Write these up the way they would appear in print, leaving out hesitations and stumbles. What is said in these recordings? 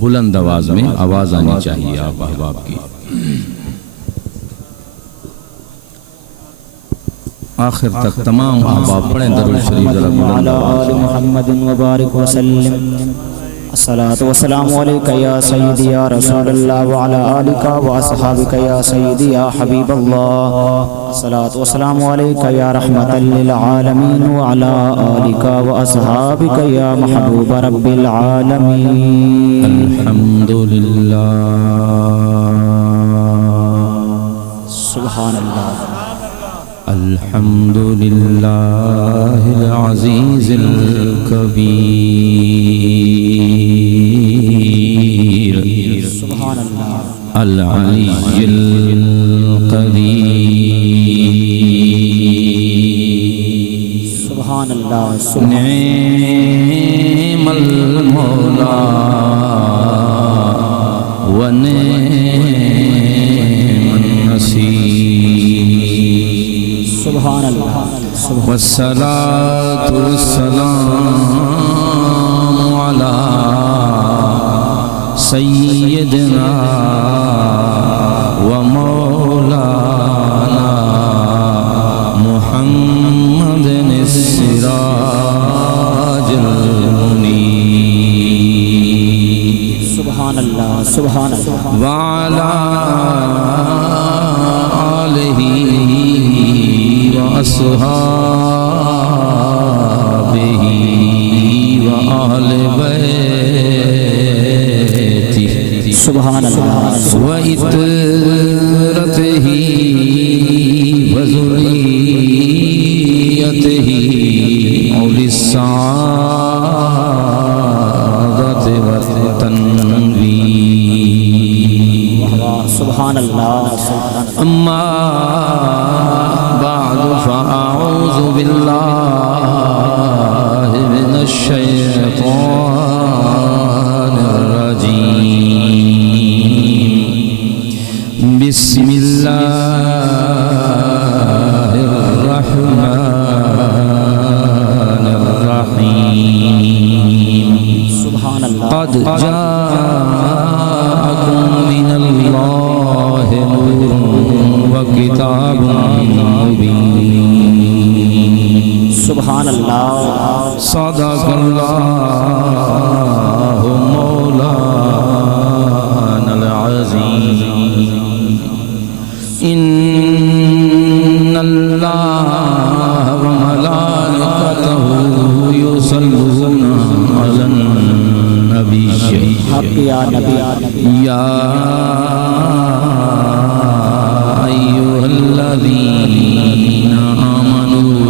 بلند آواز میں آواز آنی چاہیے آپ احباب کی. آخر تک تمام احباب پڑھیں درود شریف ذرا بلند آواز میں. محمد وبارک وسلم. الصلاة والسلام علیک یا سیدی یا رسول اللہ وعلی آلک واصحابک یا سیدی یا حبیب اللہ. الصلاة والسلام علیک یا رحمت للعالمین وعلی آلک واصحابک یا محبوب رب العالمین. الحمدللہ. سبحان اللہ. الحمدللہ العزیز الکبیر. سبحان اللہ. العلی القدیر. سبحان اللہ. نعم المولا ونعم النصير. سبحان اللہ. والصلاة والسلام على سيدنا ومولانا محمد السراج المنير. سبحان اللہ. سبحان اللہ. وعلى آله وأصحابه وآل بيته. سبحان اللہ. وإطرته وذريته أولي السعادة والتنوير. سبحان اللہ. أما بعد فأعوذ بالله من الشيطان الرجيم. بسم الله الرحمن الرحيم. سبحان اللہ. قد جاءكم من الله نور وكتاب مبين. سبحان اللہ. صدق الله مولانا العظيم. إن الله وملائكته يصلون على النبي حق یا نبی. يا أيها الذين آمنوا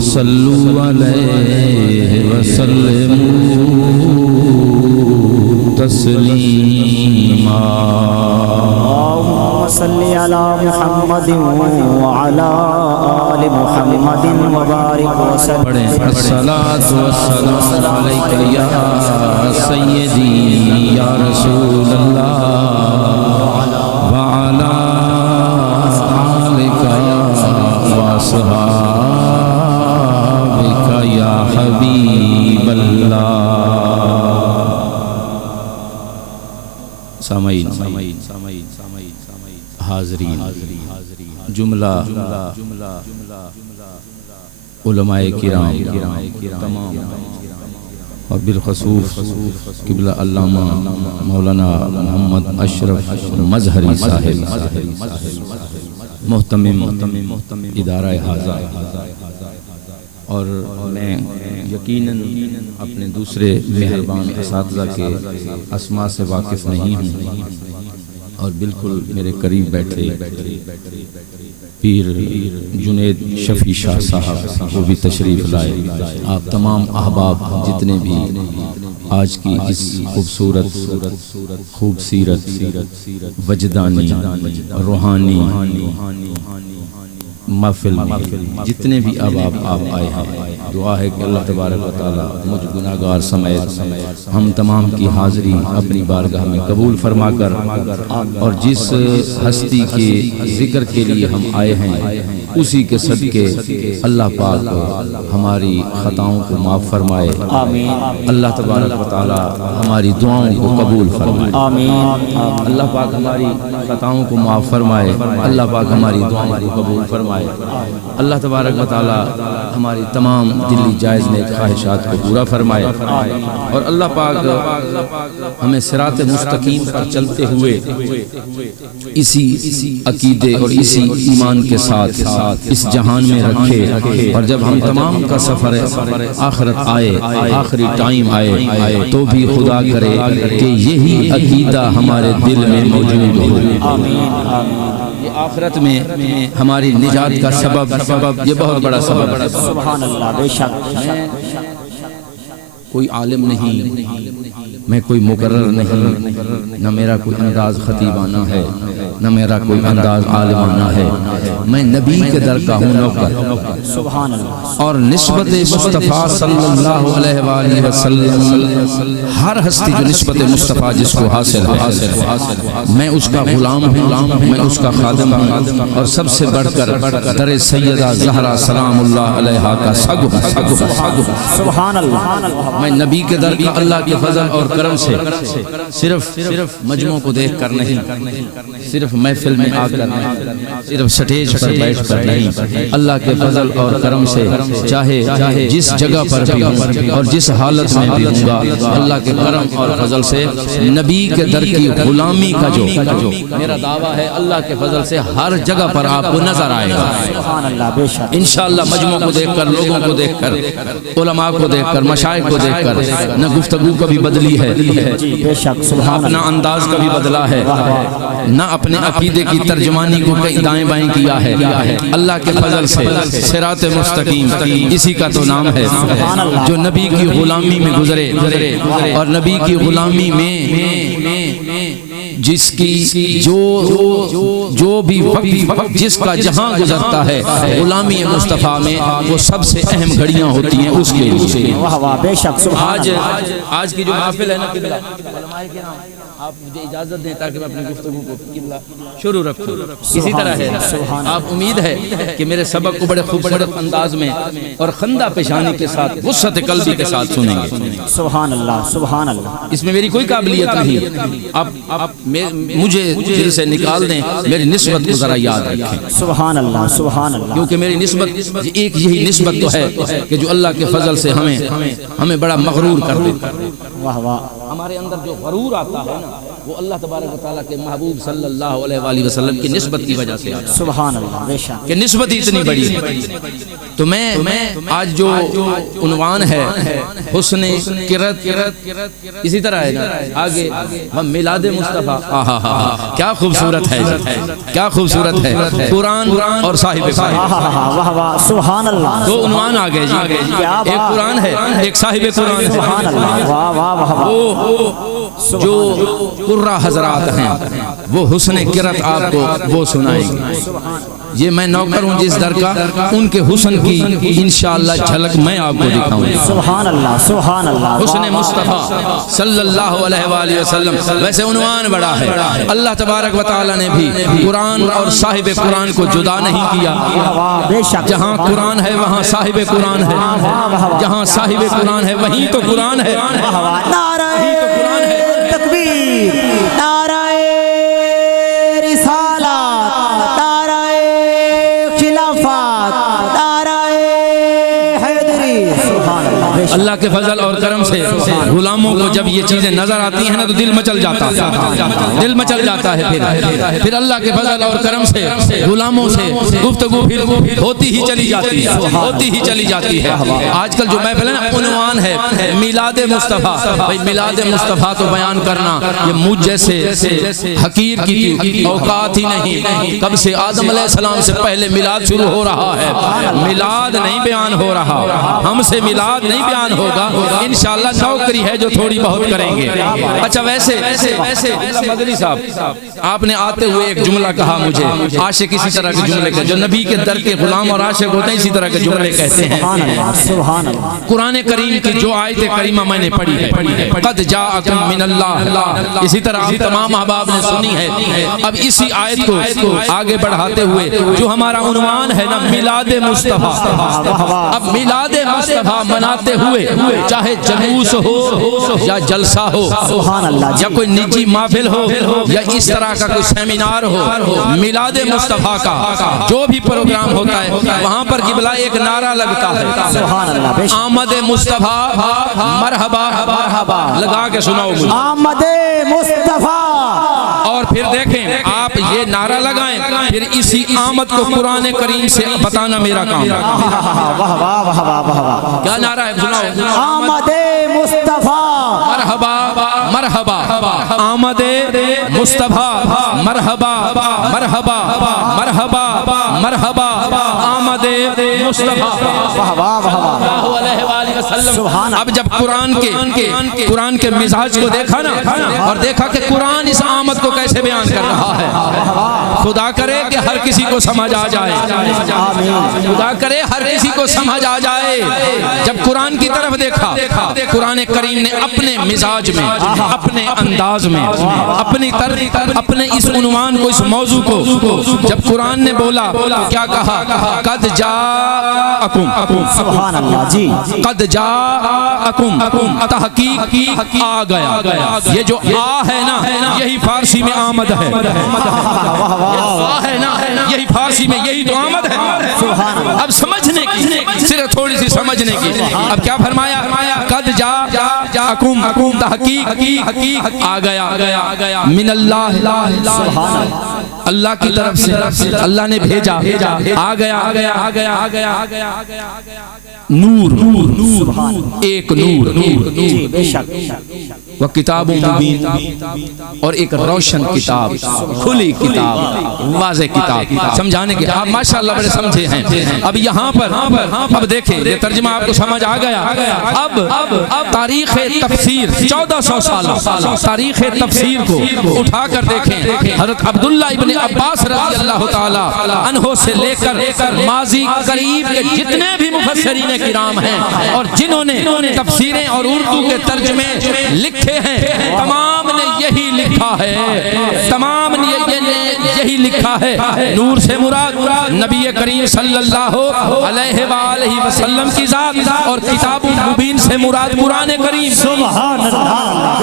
صلوا عليه وسلموا تسليما. اللهم صل على محمد وعلى آل محمد وبارك وسلم. الصلاة والسلام عليك يا سيدي يا رسول الله وعلى آلك وأصحابك يا حبيب الله. سامعین حاضرین جملہ علماء کرام تمام اور بالخصوص قبلہ علامہ مولانا محمد اشرف مظہری صاحب محتمم ادارہ حاضر. اور میں یقیناً اپنے دوسرے مہربان اساتذہ کے اسماء سے واقف نہیں ہوں اور بالکل میرے قریب بیٹھے پیر جنید شفیع شاہ صاحب وہ بھی تشریف لائے. آپ تمام احباب جتنے بھی آج کی اس خوبصورت خوبصیرت وجدانی روحانی محفل میں جتنے بھی اب آپ آئے ہیں، دعا ہے کہ اللہ تبارک و تعالی مجھ گناہگار سمیت ہم تمام کی حاضری اپنی بارگاہ میں قبول فرما کر، اور جس ہستی کے ذکر کے لیے ہم آئے ہیں اسی کے صدقے اللہ پاک ہماری خطاؤں کو معاف فرمائے، اللہ تبارک و تعالی ہماری دعاؤں کو قبول فرمائے، اللہ پاک ہماری خطاؤں کو معاف فرمائے، اللہ پاک ہماری دعاؤں کو قبول فرمائے، اللہ تبارک و تعالی ہماری تمام دلی جائز نیک خواہشات کو پورا فرمائے، اور اللہ پاک ہمیں صراط مستقیم پر چلتے ہوئے اسی عقیدے اور اسی ایمان کے ساتھ اس جہان میں رکھے، اور جب ہم تمام کا سفر آخرت آئے، آخری ٹائم آئے، تو بھی خدا کرے کہ یہی عقیدہ ہمارے دل میں موجود ہو۔ یہ آخرت میں ہماری نجات کا سبب یہ بہت بڑا سبب ہے۔ سبحان اللہ، بے شک کوئی عالم نہیں، میں کوئی مقرر نہیں، نہ میرا کوئی انداز خطیبانہ ہے، نہ میرا کوئی انداز عالمانہ ہے، میں نبی کے در کا ہوں نوکر، سبحان اللہ، اور نسبت مصطفیٰ صلی اللہ علیہ وآلہ وسلم ہر ہستی جو نسبت مصطفیٰ جس کو حاصل ہے، میں اس کا غلام ہوں، میں اس کا خادم ہوں، اور سب سے بڑھ کر در سیدہ زہرا سلام اللہ علیہا کا سگ ہوں۔ سبحان اللہ، میں نبی کے در کا اللہ کے فضل اور کرم سے صرف مجموع کو دیکھ کر نہیں، صرف محفل میں آ کر نہیں، صرف سٹیج پر بیٹھ کر نہیں، اللہ کے فضل اور کرم سے چاہے جس جگہ پر بھی ہوں اور جس حالت میں بھی ہوں گا، اللہ کے کرم اور فضل سے نبی کے در کی غلامی کا جو میرا دعویٰ ہے، اللہ کے فضل سے ہر جگہ پر آپ کو نظر آئے گا۔ سبحان اللہ، بے شک انشاءاللہ مجموع کو دیکھ کر، لوگوں کو دیکھ کر، علماء کو دیکھ کر، مشائخ کو دیکھ کر، نہ گفتگو کبھی بدلی ہے، بے شک، سبحان اپنا انداز کبھی بدلا ہے، نہ اپنے عقیدے کی ترجمانی کو کئی دائیں بائیں کیا ہے، اللہ کے فضل سے صراط مستقیم اسی کا تو نام ہے، جو نبی کی غلامی میں گزرے، اور نبی کی غلامی میں جس کی جو بھی وقت جس کا جہاں گزرتا ہے غلامی مصطفیٰ میں، وہ سب سے اہم گھڑیاں ہوتی ہیں اس کے لیے۔ بے شک، آج کی جو محفل ہے نا قبلہ، علماء کرام آپ مجھے اجازت دیں تاکہ میں اپنی گفتگو کو قبلہ شروع رکھوں۔ اسی طرح ہے، آپ امید ہے کہ میرے سبق کو بڑے خوبصورت انداز میں اور خندہ پیشانی کے ساتھ، وسعت قلبی کے ساتھ سنیں گے۔ سبحان اللہ، سبحان اللہ، اس میں میری کوئی قابلیت نہیں، آپ مجھے دل سے نکال دیں، میری نسبت کو ذرا یاد رکھیں۔ سبحان اللہ، سبحان اللہ، کیونکہ میری نسبت ایک یہی نسبت تو ہے کہ جو اللہ کے فضل سے ہمیں بڑا مغرور کر دیتا ہے۔ واہ واہ، ہمارے اندر جو غرور آتا ہے نا، وہ اللہ تبارک و تعالیٰ کے محبوب صلی اللہ علیہ وآلہ وسلم کی نسبت کی وجہ سے آتا ہے۔ سبحان اللہ، بے شک، کہ نسبت اتنی بڑی ہے۔ تو میں آج جو عنوان ہے حسن کرت، اسی طرح ہے نا آگے میلاد مصطفیٰ، کیا خوبصورت ہے، کیا خوبصورت ہے، قرآن اور صاحب قرآن، واہ واہ، سبحان اللہ، دو عنوان آ گئے جی، ایک قرآن ہے، ایک صاحب قرآن ہے۔ سبحان اللہ، واہ واہ، وہ جو قرہ حضرات ہیں وہ حسن کرت آپ کو وہ سنائیں گے۔ یہ میں نوکر ہوں جس در کا، ان کے حسن کی انشاءاللہ جھلک میں آپ کو دکھاؤں گا۔ سبحان اللہ، سبحان اللہ، حسن مصطفیٰ صلی اللہ علیہ وآلہ وسلم، ویسے عنوان بڑا ہے، اللہ تبارک و تعالی نے بھی قرآن اور صاحب قرآن کو جدا نہیں کیا۔ بے شک، جہاں قرآن ہے وہاں صاحب قرآن ہے، جہاں صاحب قرآن ہے وہیں تو قرآن ہے، نعرہ قرآن ہے۔ تکبیر، نعرہ رسالت، نعرہ خلافت، نعرہ حیدری، سبحان اللہ، بے شک، اللہ کے فضل اور کرم سے غلاموں کو جب یہ چیزیں نظر آتی ہیں نا تو دل مچل جاتا ہے، دل مچل جاتا ہے۔ پھر اللہ کے فضل اور کرم سے غلاموں سے گفتگو پھر ہوتی ہی چلی جاتی ہے، ہوتی ہی چلی جاتی ہے۔ آج کل جو محفل ہے نا عنوان ہے میلاد مصطفیٰ، بھائی میلاد مصطفیٰ تو بیان کرنا یہ مجھ جیسے حقیر کی اوقات ہی نہیں۔ کب سے آدم علیہ السلام سے پہلے میلاد شروع ہو رہا ہے، میلاد نہیں بیان ہو رہا، ہم سے میلاد نہیں بیان ہوگا۔ انشاءاللہ نوکری ہے جو تھوڑی بہت کریں گے۔ اچھا ویسے مدنی صاحب آپ نے آتے ہوئے ایک جملہ کہا مجھے، عاشق اسی طرح کے جملے کا، جو نبی کے در کے غلام اور عاشق ہوتے ہیں اسی طرح کے جملے کہتے ہیں۔ قرآن کریم کی جو آیت کریمہ میں نے پڑھی ہے، قد جاءکم من اللہ، اسی طرح آپ تمام احباب نے سنی ہے۔ اب اسی آیت کو آگے بڑھاتے ہوئے جو ہمارا عنوان ہے نا میلاد مصطفیٰ، اب میلاد مصطفیٰ مناتے ہوئے چاہے جلوس ہو یا جلسہ ہو یا کوئی نجی محفل ہو یا اس طرح کا کوئی سیمینار ہو، میلاد مصطفیٰ کا جو بھی پروگرام ہوتا ہے وہاں پر قبلہ ایک نعرہ لگتا ہے، آمد مصطفیٰ مرحبا، لگا کے سناؤ مجھے آمد مصطفیٰ۔ اور پھر دیکھیں آپ یہ نعرہ لگائیں، پھر اسی آمد کو قرآن کریم سے بتانا میرا کام ہے۔ کیا نعرہ ہے سناؤ؟ آمد مصطفیٰ مرحبا مرحبا، آمد مصطفیٰ مرحبا مرحبا مرحبا مرحبا، آمد مصطفیٰ۔ اب جب قرآن کے مزاج کو دیکھا نا اور دیکھا کہ قرآن اس آمد کو کیسے بیان کر رہا ہے، خدا کرے کہ ہر کسی کو سمجھ آ جائے، خدا کرے ہر کسی کو سمجھ آ جائے۔ جب قرآن کی طرف دیکھا، قرآن کریم نے اپنے مزاج میں، اپنے انداز میں، اپنے اس عنوان کو، اس موضوع کو جب قرآن نے بولا کیا کہا؟ قد جاءکم، سبحان اللہ جی، قد جاءکم، تحقیق آ گیا۔ یہ جو آ ہے نا یہی فارسی میں آمد ہے، آ ہے نا یہی فارسی میں یہی تو آمد ہے۔ اب سمجھنے کی، صرف تھوڑی سی سمجھنے کی، اب کیا فرمایا؟ قد جاءکم، تحقیق آ گیا من اللہ، اللہ کی طرف سے اللہ نے بھیجا، آ گیا نور، ایک نور، وہ کتاب مبین، اور ایک روشن کتاب، کھلی کتاب، واضح کتاب۔ سمجھانے کے آپ ماشاءاللہ بڑے سمجھے ہیں۔ اب یہاں پر اب دیکھیں یہ ترجمہ آپ کو سمجھ آ گیا۔ اب تاریخ تفسیر 1400 سال تاریخ تفسیر کو اٹھا کر دیکھیں، حضرت عبداللہ ابن عباس رضی اللہ تعالی عنہ سے لے کر ماضی قریب کے جتنے بھی مفسرین کرام ہیں اور جنہوں نے تفسیریں اور اردو کے ترجمے لکھے ہیں، تمام نے یہی لکھا ہے، تمام نے یہی لکھا ہے، نور سے مراد نبی کریم صلی اللہ علیہ وآلہ وسلم کی ذات، اور کتاب مبین سے مراد قرآن کریم۔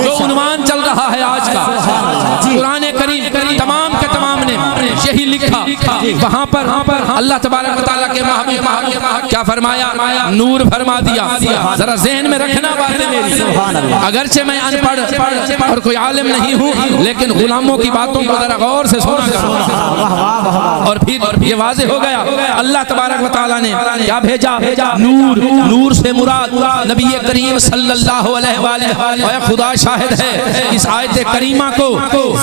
جو عنوان چل رہا ہے آج کا قرآن کریم، تمام کے تمام نے یہی لکھا۔ وہاں پر اللہ تبارک و تعالیٰ کے محبوب کیا فرمایا؟ نور فرما دیا۔ ذرا ذہن میں رکھنا باتیں میری، اگرچہ میں ان پڑھ اور کوئی عالم نہیں ہوں، لیکن غلاموں کی باتوں کو ذرا غور سے سنا کرو، اور پھر یہ واضح ہو گیا اللہ تبارک و تعالیٰ نے کیا بھیجا؟ نور سے مراد نبی کریم صلی اللہ علیہ وآلہ، اور خدا شاہد ہے اس آیت کریمہ کو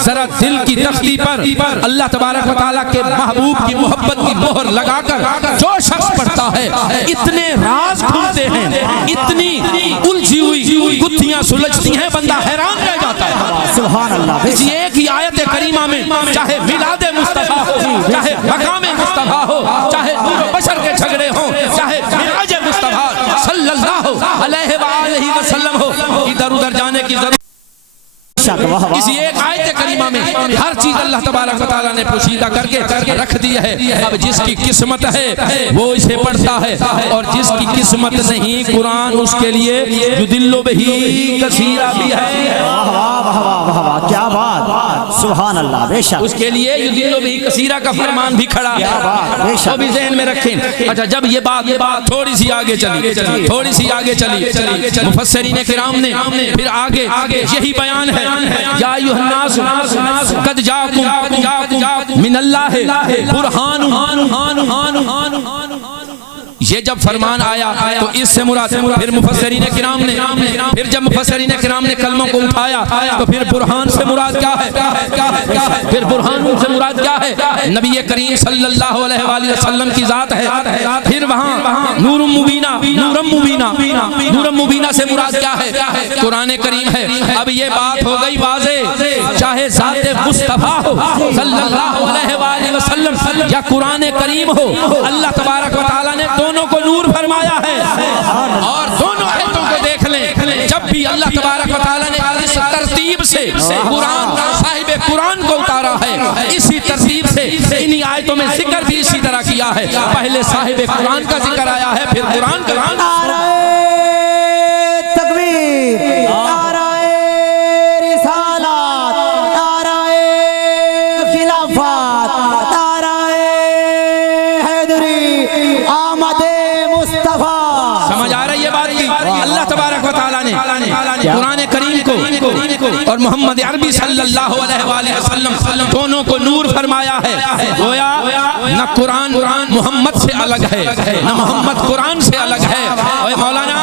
ذرا دل کی تختی پر اللہ تبارک و تعالیٰ کے محبوب کی محبت کی مہر لگا کر جو شخص پڑھتا ہے، اتنے راز کھلتے ہیں، اتنی الجھی ہوئی گتھیاں سلجھتی ہیں، بندہ حیران رہ جاتا ہے۔ سبحان اللہ۔ اس ایک ہی آیت کریمہ میں چاہے میلاد مصطفیٰ ہو، چاہے مقام مصطفیٰ ہو، چاہے نور و بشر کے جھگڑے ہوں، چاہے معراج مصطفیٰ صلی اللہ علیہ وآلہ وسلم ہو، ادھر ادھر جانے کی ضرورت۔ اسی ایک آیت کریمہ میں ہر چیز اللہ تبارک و تعالیٰ نے پوشیدہ کر کے رکھ دی ہے۔ اب جس کی قسمت ہے وہ اسے پڑھتا ہے، اور جس کی قسمت نہیں، قرآن اس کے لیے یدل بہ کثیرا بھی ہے۔ کیا بات، سبحان اللہ، بے شک اس کے لیے یدل بہ کثیرا کا فرمان بھی کھڑا ہے، وہ بھی ذہن میں رکھیں۔ اچھا جب یہ بات تھوڑی سی آگے چلی، مفسرین کرام نے پھر آگے یہی بیان ہے، یا ایھا الناس قد جاءکم من اللہ برہان، یہ جب فرمان آیا تو اس سے مراد پھر مفسرین کرام نے پھر جب مفسرین کرام نے کلموں کو اٹھایا تو پھر برہان سے مراد کیا ہے پھر برہان سے مراد کیا ہے نبی کریم صلی اللہ علیہ وآلہ وسلم کی ذات ہے پھر وہاں نور مبینہ سے مراد کیا ہے قرآن کریم ہے اب یہ بات ہو گئی واضح چاہے ذات مصطفیٰ ہو صلی اللہ علیہ وآلہ وسلم یا قرآن کریم ہو اللہ تبارک و تعالیٰ نے دونوں کو نور فرمایا ہے اور دونوں آیتوں کو دیکھ لیں جب بھی اللہ تبارک و تعالیٰ نے اس ترتیب سے قرآن صاحب قرآن کو اتارا ہے اسی ترتیب سے انہی آیتوں میں ذکر بھی اسی طرح کیا ہے پہلے صاحب قرآن کا ذکر آیا ہے پھر قرآن کا تکبیر نعرہ رسالت نعرہ خلافت نعرہ حیدری آمد مصطفیٰ سمجھ آ رہی ہے بات کی اللہ تبارک و تعالیٰ نے قرآن کریم کو اور محمد عربی صلی اللہ علیہ وآلہ وسلم دونوں کو نور فرمایا ہے گویا نہ قرآن محمد سے الگ ہے نہ محمد قرآن سے الگ ہے اے مولانا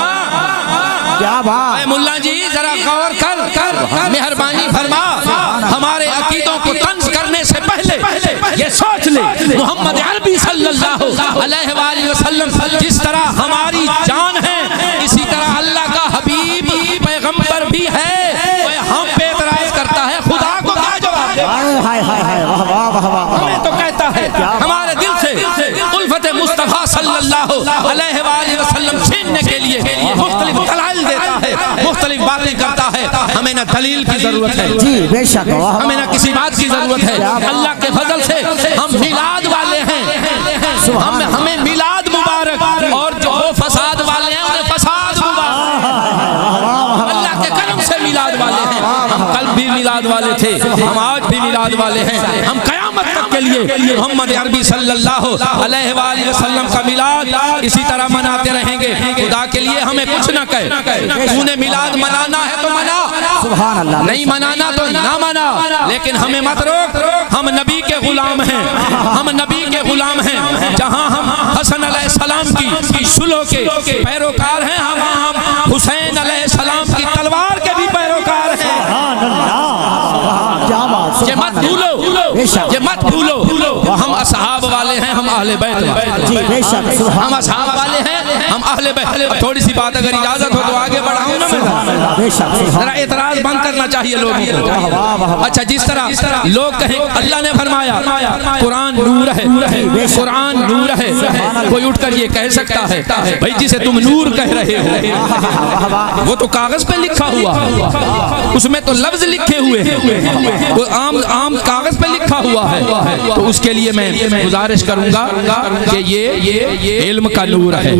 کیا بات اے ملا جی ذرا غور کر مہربانی فرما ہمارے عقیدوں کو طنز کرنے سے پہلے یہ سوچ لے محمد عربی صلی اللہ علیہ وآلہ وسلم جس طرح ہماری جان ہے اسی طرح اللہ کا حبیب پیغمبر بھی ہے ہم پہ اعتراض کرتا ہے خدا کو کیا جواب دے ہمیں تو کہتا ہے ہمارے دل سے الفت مصطفیٰ صلی اللہ علیہ وآلہ وسلم چھیننے کے لیے مختلف دلائل دیتا ہے مختلف باتیں کرتا ہے ہمیں نہ دلیل کی ضرورت ہے جی بے شک ہمیں نہ کسی بات کی ضرورت ہے اللہ کے فضل سے ہم میلاد والے ہیں ہمیں میلاد مبارک اور جو فساد والے ہیں انہیں فساد مبارک اللہ کے کرم سے میلاد والے ہیں ہم کل بھی میلاد والے تھے ہم آج بھی میلاد والے ہیں ہم قیامت تک کے لیے محمد عربی صلی اللہ علیہ وآلہ وسلم کا میلاد اسی طرح مناتے رہیں گے خدا کے لیے ہمیں کچھ نہ کہے تو نے میلاد منانا ہے تو منا سبحان اللہ نہیں منانا تو نہ منا لیکن ہمیں مت روک ہم نبی کے غلام ہیں ہم نبی کے غلام ہیں جہاں ہم حسن علیہ السلام کی سلو کے پیروکار ہیں ہم حسین علیہ السلام کی تلوار کے بھی پیروکار ہیں یہ مت بھولو ہم اصحاب والے ہیں ہم اہل بیت ہم اصحاب والے ہیں ہم اہل بیت تھوڑی سی بات اگر اجازت ہو تو آگے بڑھاؤں نا ذرا اعتراض بند کرنا چاہیے لوگوں کو اچھا جس طرح لوگ کہیں اللہ نے فرمایا قرآن نور ہے قرآن نور ہے کوئی اٹھ کر یہ کہہ سکتا ہے بھائی جسے تم نور کہہ رہے ہو وہ تو کاغذ پہ لکھا ہوا اس میں تو لفظ لکھے ہوئے ہیں وہ عام کاغذ پہ لکھا ہوا ہے تو اس کے لیے میں گزارش کروں گا کہ یہ علم کا نور ہے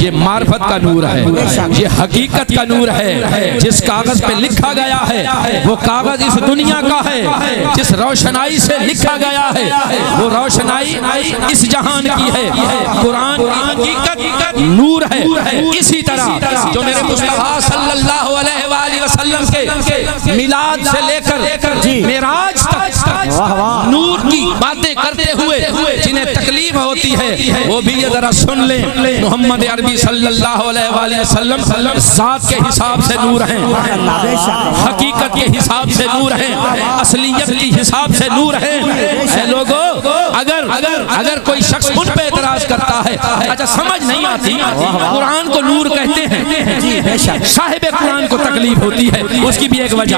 یہ معرفت کا نور ہے یہ حقیقت کا نور ہے جس کاغذ پہ لکھا گیا ہے وہ کاغذ اس دنیا کا ہے جس روشنائی سے لکھا گیا ہے وہ روشنائی اس جہان کی ہے قرآن کی حقیقت نور ہے اسی طرح جو میرے مصطفیٰ صلی اللہ علیہ وآلہ وسلم کے میلاد سے لے کر معراج تک نور کی باتیں کرتے ہوئے جنہیں تکلیف ہوتی ہے وہ بھی یہ ذرا سن لیں محمد عربی صلی اللہ علیہ وآلہ وسلم ذات کے حساب سے نور ہیں حقیقت کے حساب سے نور ہیں اصلیت کی حساب سے نور ہیں اے لوگوں اگر کوئی شخص ان پہ اعتراض کرتا ہے اچھا سمجھ نہیں آتی قرآن کو نور کہتے ہیں صاحب قرآن کو تکلیف ہوتی ہے اس کی بھی ایک وجہ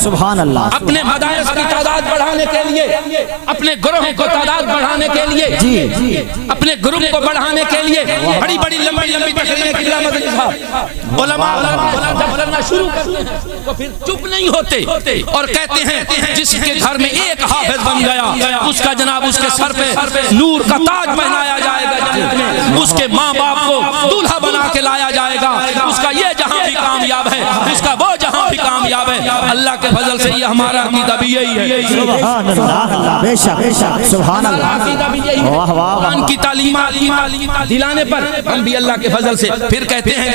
سبحان اللہ اپنے مدارس کی تعداد بڑھانے کے لیے اپنے گروہ کو تعداد بڑھانے کے لیے اپنے گروپ کو بڑھانے کے لیے بڑی بڑی لمبی تقریریں کی مدنی صاحب علماء جب کرنا شروع کرتے ہیں تو پھر چپ نہیں ہوتے اور کہتے ہیں جس کے گھر میں ایک حافظ بن گیا اس کا جناب اس کے سر پہ نور کا تاج پہنایا جائے گا اس کے ماں باپ کو دولہا بنا کے لایا جائے گا اس کا یہ جہاں بھی کامیاب ہے اس کا وہ جہاں بھی کامیاب ہے اللہ اللہ کے فضل سے یہ ہمارا عقیدہ بھی یہی ہے. سبحان اللہ بے شک سبحان اللہ عقیدہ بھی یہی ہے. واہ واہ قرآن کی تعلیمات دلانے پر ہم بھی اللہ کے فضل سے پھر کہتے ہیں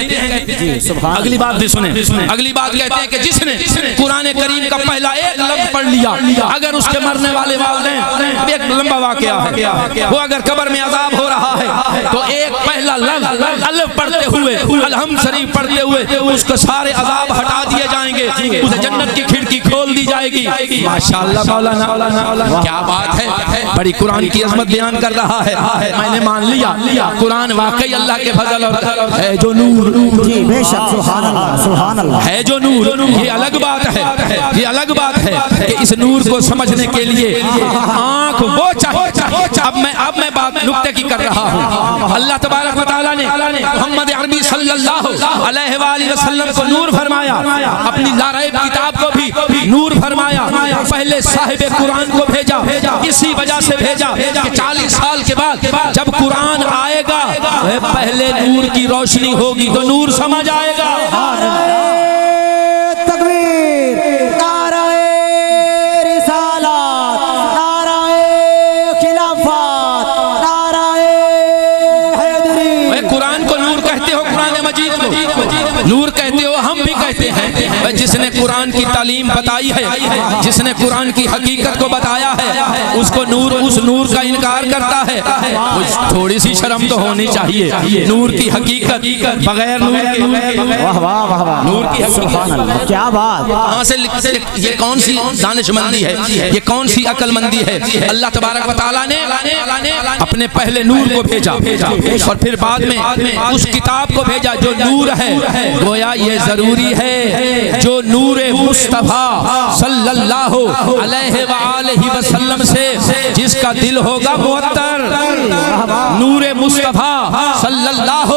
اگلی بات بھی سنیں. اگلی بات کہتے ہیں کہ جس نے قرآن کریم کا پہلا ایک لفظ پڑھ لیا اگر اس کے مرنے والے والدین ایک لمبا واقعہ ہے وہ اگر قبر میں عذاب ہو رہا ہے تو ایک پہلا لفظ الف پڑھتے ہوئے الحمد شریف پڑھتے ہوئے اس کو سارے عذاب ہٹا دیے جائیں گے. اسے جنت کی کھڑکی کھول دی جائے گی. ماشاءاللہ مولانا کیا بات ہے. بڑی قرآن کی عظمت بیان کر رہا ہے. میں نے مان لیا قرآن واقعی اللہ کے فضل اور ہے جو نور. جی بے شک سبحان اللہ ہے جو نور. یہ الگ بات ہے یہ الگ بات ہے کہ اس نور کو سمجھنے کے لیے آنکھ وہ چاہیے. اب میں بات نکتے کی کر رہا ہوں. اللہ تبارک و تعالیٰ نے محمد عربی صلی اللہ علیہ وآلہ وسلم کو نور فرمایا. اپنی لاریب کتاب کو بھی نور فرمایا. پہلے صاحب قرآن کو بھیجا. اسی وجہ سے بھیجا کہ 40 سال کے بعد جب قرآن آئے گا پہلے نور کی روشنی ہوگی تو نور سمجھ آئے گا. تکبیر نعرہ رسالت نعرہ خلافت نعرہ حیدری. قرآن کو نور کہتے ہو. قرآن مجید کو نور کہتے ہو. ہم بھی کہتے ہیں جس نے قرآن کی تعلیم بتائی ہے جس نے قرآن کی حقیقت کو بتایا ہے اس کو نور اس نور کا انکار کرتا ہے. تھوڑی سی شرم تو ہونی چاہیے. نور کی حقیقت بغیر نور کی حقیقت کیا بات. کہاں سے یہ کون سی دانش مندی ہے یہ کون سی عقل مندی ہے. اللہ تبارک و تعالیٰ نے اپنے پہلے نور کو بھیجا اور پھر بعد میں اس کتاب کو بھیجا جو نور ہے. گویا یہ ضروری ہے جو نور مصطفیٰ صلی اللہ علیہ وآلہ وسلم سے جس کا دل ہوگا معطر. نور مصطفیٰ صلی اللہ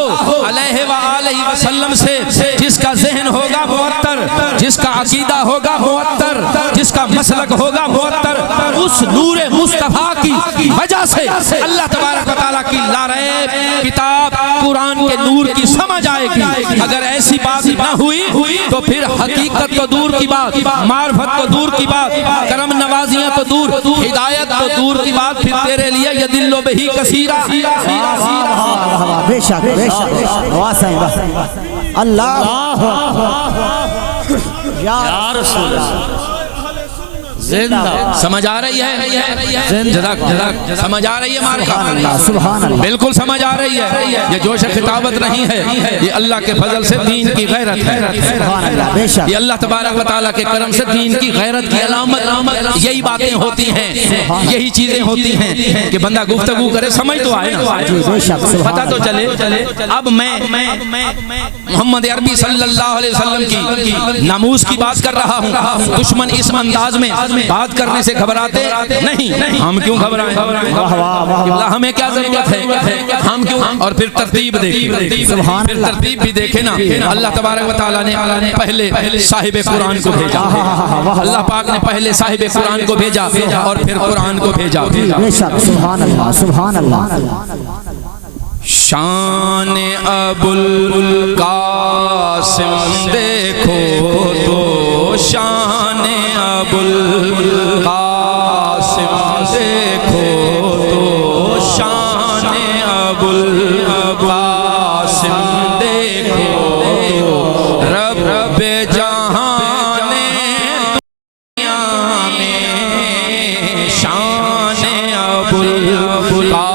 علیہ وآلہ وسلم سے جس کا ذہن ہوگا معطر جس کا عقیدہ ہوگا معطر جس کا مسلک ہوگا معطر اس نور مصطفیٰ کی وجہ سے اللہ تبارک و تعالیٰ کی لاریب کتاب قرآن کے نور کی سمجھ آئے گی. اگر ایسی بات نہ ہوئی تو پھر حقیقت تو دور کی بات معرفت تو دور کی بات کرم نوازیاں تو دور ہدایت تو دور کی بات. پھر تیرے لیے یدل بہی کثیرہ. بے شک اللہ یا رسول اللہ زندہ. سمجھ آ رہی ہے جزاک سمجھ آ رہی ہے مارکا. سبحان اللہ بالکل سمجھ آ رہی ہے. یہ جوش خطابت نہیں ہے یہ اللہ کے فضل سے دین کی غیرت ہے. یہ اللہ تبارک و تعالیٰ کے کرم سے دین کی غیرت کی علامت. یہی باتیں ہوتی ہیں یہی چیزیں ہوتی ہیں کہ بندہ گفتگو کرے سمجھ تو آئے نا پتہ تو چلے. اب میں محمد عربی صلی اللہ علیہ وسلم کی ناموس کی بات کر رہا ہوں. دشمن اس انداز میں بات کرنے سے گھبراتے نہیں. ہم کیوں گھبرائیں. ہمیں کیا ضرورت ہے ہم کیوں. اور پھر ترتیب دیکھیں پھر ترتیب بھی دیکھیں نا. اللہ تبارک و تعالیٰ نے پہلے صاحب قرآن کو بھیجا. اللہ پاک نے پہلے صاحب قرآن کو بھیجا اور پھر قرآن کو بھیجا. سبحان اللہ سبحان اللہ. شان ابو القاسم دیکھو تو شان ابو القاسم دیکھو تو شان ابو القاسم دیکھو تو رب جہان دنیا میں شان ابو القاسم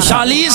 40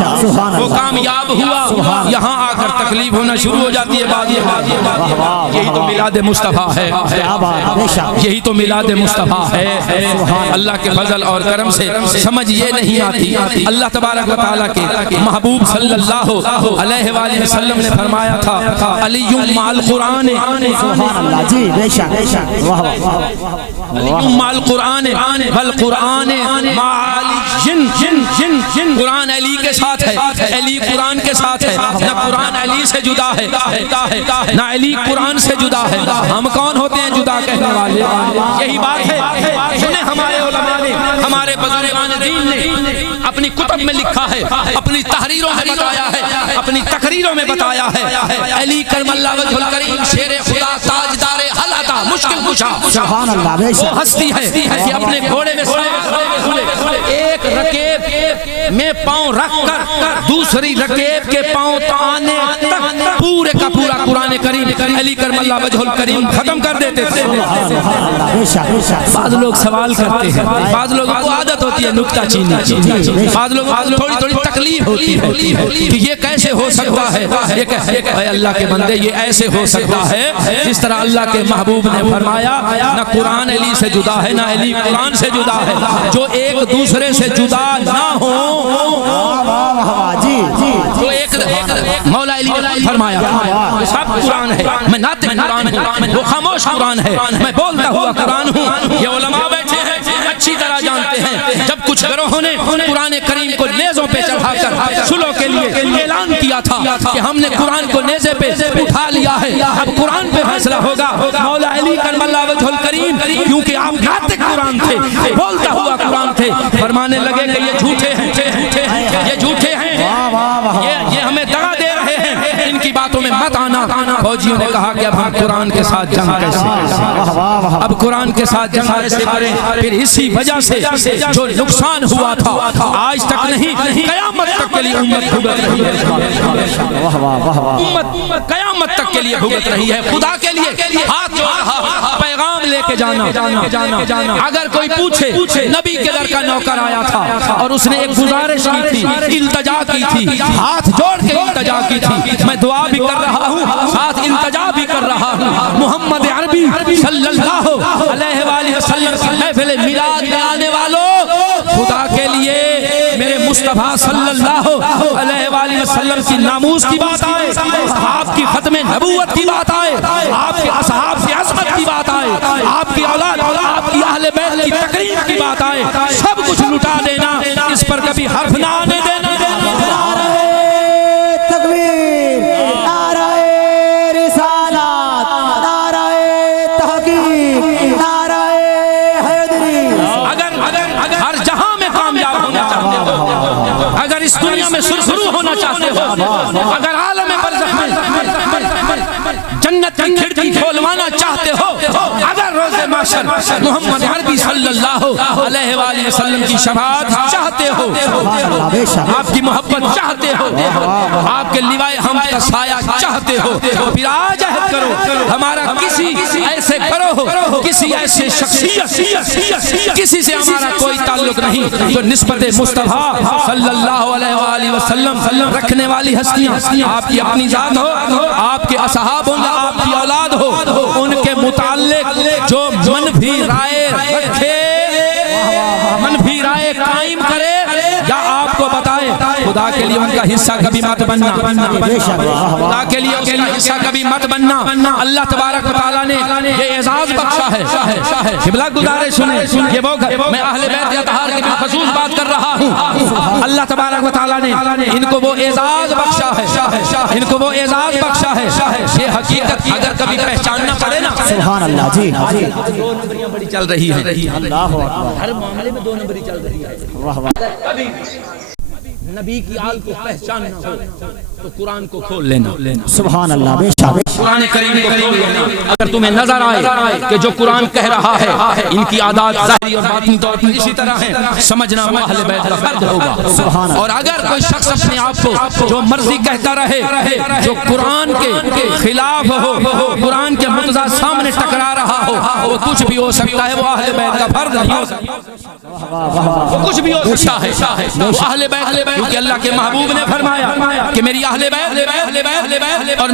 وہ کامیاب ہوا، یہاں آ کر تکلیف ہونا شروع ہو جاتی ہے بعد یہی تو میلاد مصطفیٰ ہے، یہی تو میلاد مصطفیٰ ہے۔ اللہ کے فضل اور کرم سے سمجھ یہ نہیں آتی، اللہ تبارک و تعالیٰ کے محبوب صلی اللہ علیہ وآلہ وسلم نے فرمایا تھا علی مع القرآن، علی مع القرآن والقرآن مع علی، قرآن علی کے ساتھ ہے، علی قرآن کے ساتھ ہے، نہ قرآن علی سے جدا ہے نہ علی قرآن سے جدا ہے۔ ہم کون ہوتے ہیں جدا کہنے والے؟ یہی بات ہے سنیں ہمارے علماء نے، ہمارے بزرگان دین نے اپنی کتب میں لکھا ہے، اپنی تحریروں میں بتایا ہے، اپنی تقریروں میں بتایا ہے، علی کرم اللہ وجہ الکریم شیر خدا تاجدار حلعہ مشکل کشا، وہ ہستی ہے کہ اپنے گھوڑے میں ایک رکیب میں پاؤں رکھ کر دوسری رکیب کے پاؤں آنے تک پورے کا پورا قرآن کریم علی کرم اللہ وجہ الکریم ختم کر دیتے تھے۔ بعض لوگ سوال کرتے ہیں، بعض لوگوں کو عادت ہوتی ہے نکتہ چینی کی، بعض لوگوں کو تھوڑی تھوڑی تکلیف ہوتی ہے کہ یہ کیسے ہو سکتا ہے، اے اللہ کے بندے یہ ایسے ہو سکتا ہے جس طرح اللہ کے محبوب نے فرمایا نہ قرآن علی سے جدا ہے نہ علی قرآن سے جدا ہے، جو ایک دوسرے سے جدا نہ ہو، جو ایک مولا علی نے فرمایا سب قرآن ہے، میں ناطق قرآن ہوں، وہ خاموش قرآن ہے، میں بولتا ہوا قرآن ہوں۔ یہ علماء بیٹھے ہیں اچھی طرح جانتے ہیں جب کچھ گروہوں نے قرآن کریم کو نیزوں پہ چڑھا کر سلو کے لیے اعلان کیا تھا کہ ہم نے قرآن کو نیزے پہ اٹھا لیا ہے، اب قرآن پہ فیصلہ ہوگا، مولا علی کرم اللہ وجہ الکریم کیونکہ آپ ناطق قرآن تھے، بولتا ہوا قرآن تھے، فرمانے لگے کہ یہ جھوٹے ہیں، یہ جھوٹے ہیں، یہ ہمیں دغا دے رہے ہیں، ان کی باتوں میں مت آنا۔ فوجیوں نے کہا کہ اب ہم قرآن کے ساتھ جنگ کیسے کریں، اب قرآن کے ساتھ جنگ کیسے کریں؟ پھر اسی وجہ سے جو نقصان ہوا تھا آج تک نہیں، قیامت تک کے لیے امت بھگت رہی ہے، امت قیامت تک کے لیے بھگت رہی ہے۔ خدا کے لیے ہاتھ جوڑ رہا، پیغام لے کے جانا۔ اگر کوئی پوچھے نبی کے در کا نوکر آیا تھا اور اس نے ایک گزارش کی تھی، التجا کی تھی، ہاتھ جوڑ کے التجا کی تھی، میں دعا بھی کر رہا ہوں ساتھ التجا بھی کر رہا ہوں، محمد عربی صلی اللہ علیہ وآلہ وسلم کی محفل میلاد میں آنے والوں، خدا کے لیے میرے مصطفیٰ صلی اللہ علیہ وآلہ وسلم کی ناموس کی بات آئے، آپ کی ختم نبوت کی بات آئے، آپ کے اصحاب کی عظمت کی بات آئے، آپ کی اولاد، آپ کی اہل بیت کی تقریم کی بات آئے، سب کچھ لٹا دینا، اس پر کبھی حرف نہ آنے دینا۔ اگر اس دنیا میں سرخرو ہونا چاہتے ہو، اگر عالم برزخ میں جنت کی کھڑکی کھولوانا چاہتے ہو، اگر روز محشر محمد عربی صلی اللہ علیہ وآلہ وسلم کی شفاعت چاہتے ہو، آپ کی محبت چاہتے ہو، آپ کے لیوائے حمد کا سایہ چاہتے ہو، پھر آج عہد کرو ہمارا کسی ایسے گروہ، کسی ایسے شخصیت، کسی سے ہمارا کوئی تعلق نہیں جو نسبت مصطفیٰ صلی اللہ علیہ وآلہ وسلم رکھنے والی ہستیاں آپ کی اپنی ذات ہو، آپ کے اصحاب ہوں یا آپ کی اولاد ہو، ان کے متعلق جو منفی رائے رکھے، منفی رائے قائم کرے یا آپ کو بتائے، خدا کے لیے ان کا حصہ کبھی مت بننا، خدا کے لیے ان کا حصہ کبھی مت بننا۔ اللہ تبارک و تعالیٰ نے یہ اعزاز بخشا ہے، قبلہ گزارے سنیں، یہ وہ میں اہل بیت اطہار کی بالخصوص بات کر رہا ہوں، اللہ تبارک و تعالیٰ نے ان کو وہ اعزاز بخشا ہے، ان کو وہ اعزاز بخشا ہے۔ یہ حقیقت اگر کبھی پہچاننا پڑے نا، سبحان اللہ، جی دو نمبریاں بڑی چل رہی ہیں، ہر معاملے میں دو نمبری چل رہی ہے۔ کبھی نبی کی آل کو پہچاننا ہو تو قرآن کو کھول لینا، سبحان اللہ، بے شک قرآن کریم کو کھول لینا۔ اگر تمہیں نظر آئے کہ جو قرآن کہہ رہا ہے ان کی عادات ظاہری اور باطنی طور پر اسی طرح ہیں، سمجھنا وہ اہل بیت کا فرد ہوگا۔ اور اگر کوئی شخص اپنے آپ کو جو مرضی کہتا رہے، جو قرآن کے خلاف ہو، قرآن کے متضاد سامنے ٹکرا رہا ہو، وہ کچھ بھی ہو سکتا ہے، وہ اہل بیت کا فرد نہیں ہو سکتا۔ وہ کچھ بھی ہو سکتا ہے، وہ اہل بیت، کیونکہ اللہ کے محبوب نے فرمایا کہ میری اہل بیت اور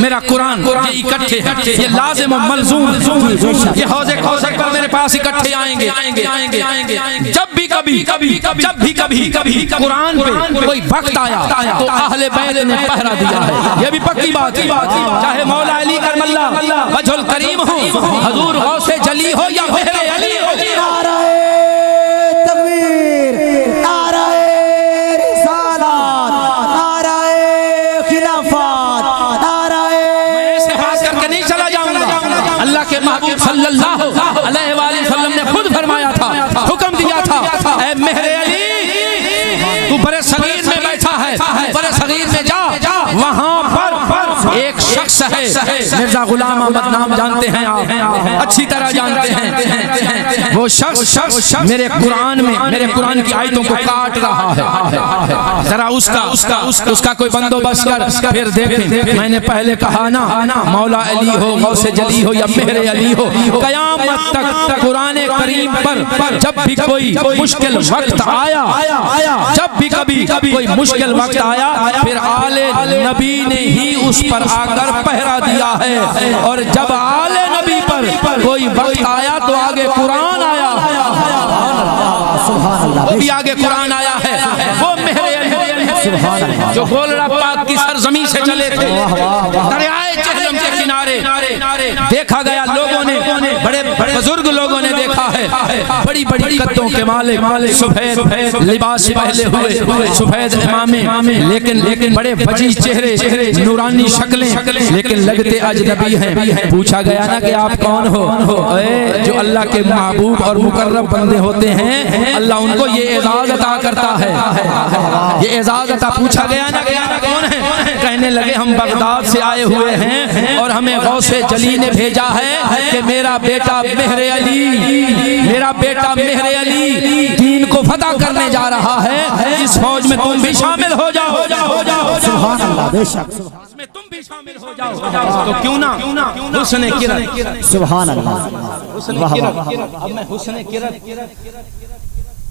میرا قرآن یہ اکٹھے ہیں، یہ لازم و ملزوم، یہ حوض کوثر پر میرے پاس اکٹھے آئیں گے۔ جب بھی کبھی قرآن پہ کوئی وقت آیا تو اہل بیت نے پہرا دیا ہے، یہ بھی پکی بات ہے، چاہے مولا علی کرم اللہ وجہ الکریم ہو، حضور غوث جلی ہو یا مہر علی ہو۔ نعرہ تکبیر، نعرہ رسالت، نعرہ خلافت، نعرہ میں ایسے بات کر کے نہیں چلا جاؤں گا، اللہ کے محبوب صلی اللہ علیہ وآلہ وسلم نے خود فرمایا تھا، حکم دیا تھا، اے مہر علی تو برے صغیر میں بیٹھا ہے، برے صغیر میں جا، وہاں پر ایک شخص ہے، مرزا غلام احمد نام جانتے ہیں آپ، اچھی طرح جانتے ہیں، وہ شخص میرے قرآن کی آیتوں کو کاٹ رہا ہے، ذرا اس کا کوئی بندوبست کر، پھر دیکھیں۔ میں نے پہلے کہا نا، مولا علی ہو، غوث جلی ہو یا مہر علی ہو، قیامت تک قرآن کریم پر جب بھی کوئی مشکل وقت آیا، جب بھی کبھی کوئی مشکل وقت آیا، پھر آل نبی نے ہی اس پر آ کر پہرا دیا ہے، اور جب آل نبی پر کوئی وقت آیا تو آگے قرآن آیا، وہ بھی آگے قرآن آیا ہے، وہ مہر علی جو بول رہا پاک کی سرزمین سے چلے تھے، دریائے جہلم کے کنارے دیکھا گیا، لوگوں نے، بڑے بزرگ لوگوں نے دیکھا ہے، بڑی بڑی قدوں کے مالک، سفید لباس پہلے ہوئے، سفید امامے، لیکن بڑے وجیح چہرے، نورانی شکلیں، لیکن لگتے اجنبی ہیں۔ پوچھا گیا نا کہ آپ کون ہو؟ جو اللہ کے محبوب اور مقرب بندے ہوتے ہیں، اللہ ان کو یہ اعزاز عطا کرتا ہے، یہ اعزاز عطا۔ پوچھا گیا نا کہ آپ کون ہیں؟ کہنے لگے ہم بغداد سے آئے ہوئے ہیں اور ہمیں غوث جلی نے بھیجا ہے کہ میرا بیٹا مہر علی دین کو فتح کرنے جا رہا ہے، اس فوج میں تم بھی شامل ہو جاؤ، سبحان اللہ، بے شک اس میں تم بھی شامل ہو جاؤ، تو کیوں نہ حسن کرت، سبحان اللہ، اب میں حسن کرت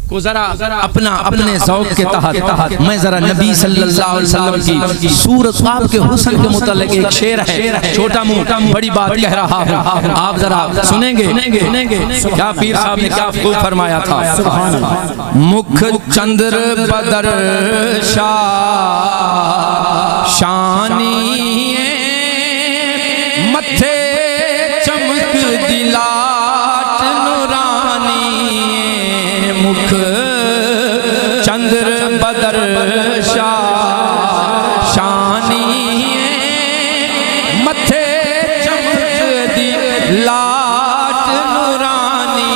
کو ذرا اپنے ذوق کے تحت میں ذرا نبی صلی اللہ علیہ وسلم کی صورت، آپ کے حسن کے متعلق ایک شعر ہے، چھوٹا منہ بڑی بات کہہ رہا ہوں، آپ ذرا سنیں گے کیا پیر صاحب نے کیا خوب فرمایا تھا۔ مکھ چندر بدر شانی متھے چمک دلاٹ نورانی، مکھ چندر بدر شانی متھے چمک دلاٹ نورانی،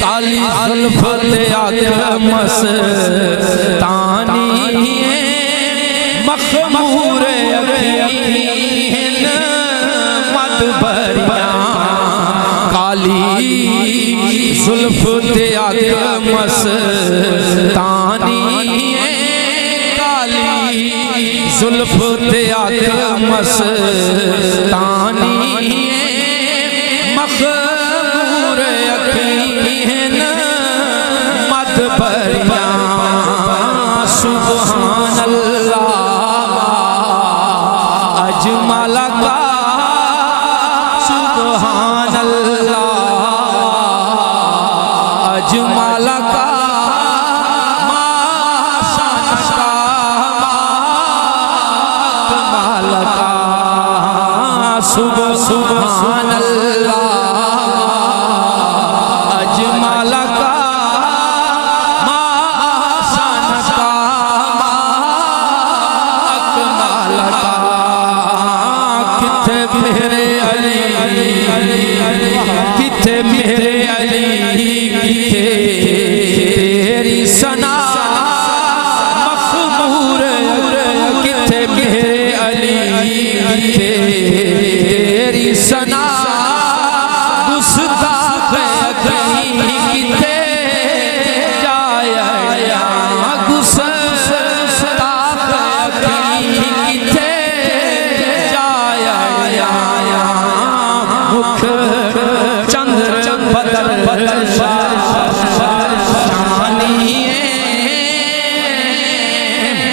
کالی زلف دیات مستانی، مخمور یقین مدبریاں، کالی زلف دیات مستانی، کالی زلف دیات مستانی، مخمور یقین مدبریاں، سبحان اللہ اجمل کا، سبحان اللہ اجمل کا، ماشاء کا، کمال کا، سبحان اللہ اجمل کا، تیری سنا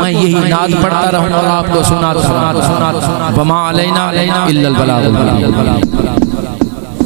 میں یہی نعت پڑھتا رہوں اور آپ کو سناتا رہوں. وما علینا الا البلاغ المبین.